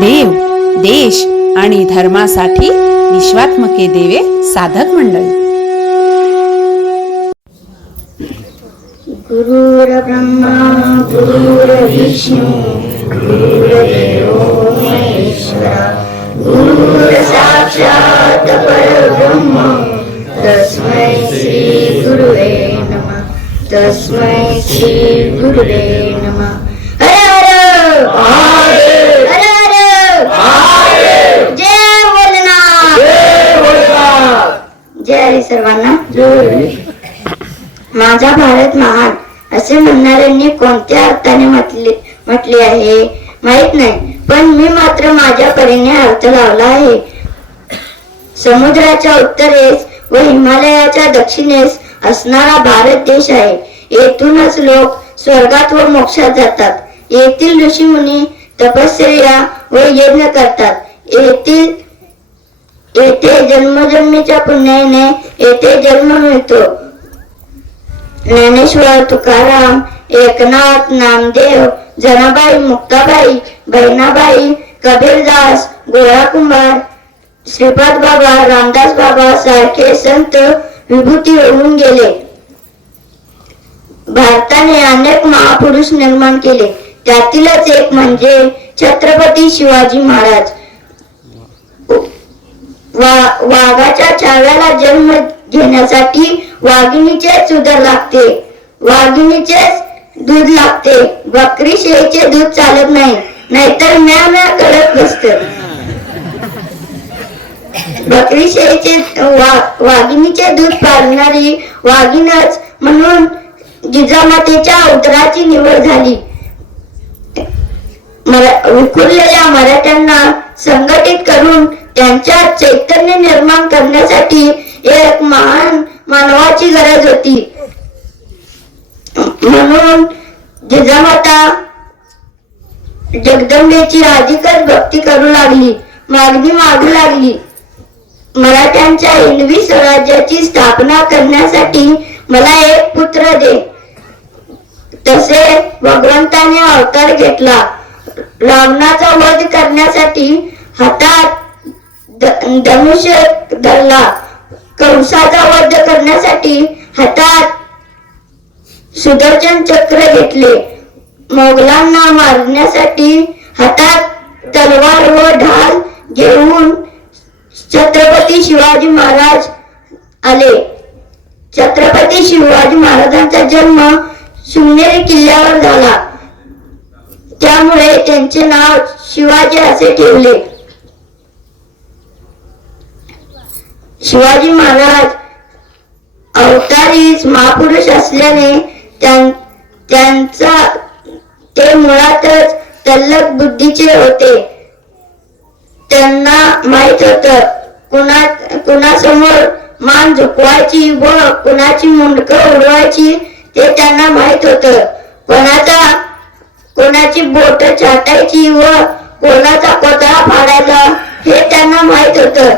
देव देश आणि धर्मासाठी विश्वात्मके देवे साधक मंडळी गुरुर्ब्रह्मा गुरुर्विष्णू गुरुर्देवो महेश्वरा गुरुर् साक्षात् परब्रह्म तस्मै श्री गुरुवे नमः तस्मै श्री गुरुवे माझा भारत महान असे म्हणणाऱ्यांनी कोणत्या अर्थाने म्हटले म्हटले आहे? माहीत नाही पण मी मात्र माझ्या परीने अर्थ लावला आहे. समुद्राच्या उत्तरेस व हिमालयाच्या दक्षिणेस असणारा भारत देश आहे. येथूनच लोक स्वर्गात व मोक्षात जातात. येथील ऋषीमुनी तपश्चर्या व यज्ञ करतात. येथील येथे जन्मजन्मीच्या पुण्याने येथे जन्म मिळतो. ज्ञानेश्वर तुकाराम एकनाथ नामदेव जनाबाई मुक्ताबाई बहिणाबाई कबीरदास गोळा श्रीपाद बाबा रामदास बाबा सारखे संत विभूती होऊन गेले. भारताने अनेक महापुरुष निर्माण केले. त्यातीलच एक म्हणजे छत्रपती शिवाजी महाराज. वा- वाघाच्या चाव्याला जन्म घेण्यासाठी वाघिणीचेच उदर लागते. वाघिणीचेच दूध लागते. बकरी शेळीचे दूध चालत नाही. नाहीतर म्या म्या करत बसत. बकरी शेळीचे वा- वाघिणीचे दूध पाजणारी वाघिणच म्हणून जिजामातेच्या उदराची निवड झाली. मरा- विखुरलेल्या मराठ्यांना संघटित करून त्यांच्यात चैतन्य निर्माण करण्यासाठी एक महान मानवाची गरज होती. म्हणून जिजामाता जगदंबेची अधिकच भक्ती करू लागली मागणी मागू लागली. मराठ्यांच्या हिंदवी स्वराज्याची स्थापना करण्यासाठी मला एक पुत्र दे. तसे भगवंताने अवतार घेतला. रावणाचा वध करण्यासाठी हातात धनुष्य धरला. कंसाचा वध करण्यासाठी हातात सुदर्शन चक्र घेतले. मोगलांना मारण्यासाठी हातात तलवार व ढाल घेऊन छत्रपती शिवाजी महाराज आले. छत्रपती शिवाजी महाराजांचा जन्म शिवनेरी किल्ल्यावर झाला. त्यामुळे त्यांचे नाव शिवाजी असे ठेवले. शिवाजी महाराज अवतारीच महापुरुष असल्याने त्यांचा ते मुळातच तल्लक बुद्धीचे होते. त्यांना माहीत होत कुणा कुणासमोर मान झुकवायची व कुणाची मुंडक उडवायची ते त्यांना माहीत होत. कोणाचा कोणाची बोट चाटायची व कोणाचा कोतळा फाडायचा हे त्यांना माहीत होतं.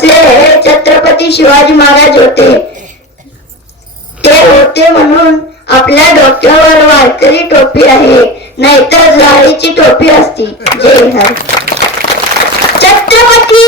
असले छत्रपती शिवाजी महाराज होते. ते होते म्हणून आपल्या डोक्यावर वारकरी टोपी आहे नाहीतर जाळीची टोपी असती. जय हिंद छत्रपती